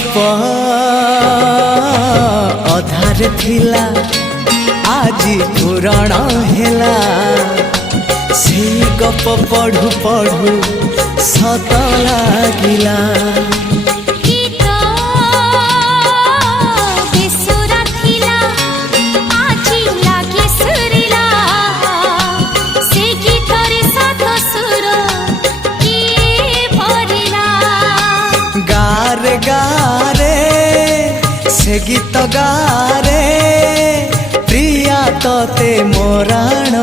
गप अधार थिला आजी पुराण हेला से गप पढ़ु पढ़ु सत लागिला गारे गारे से गीत गारे प्रिया तोते मोराण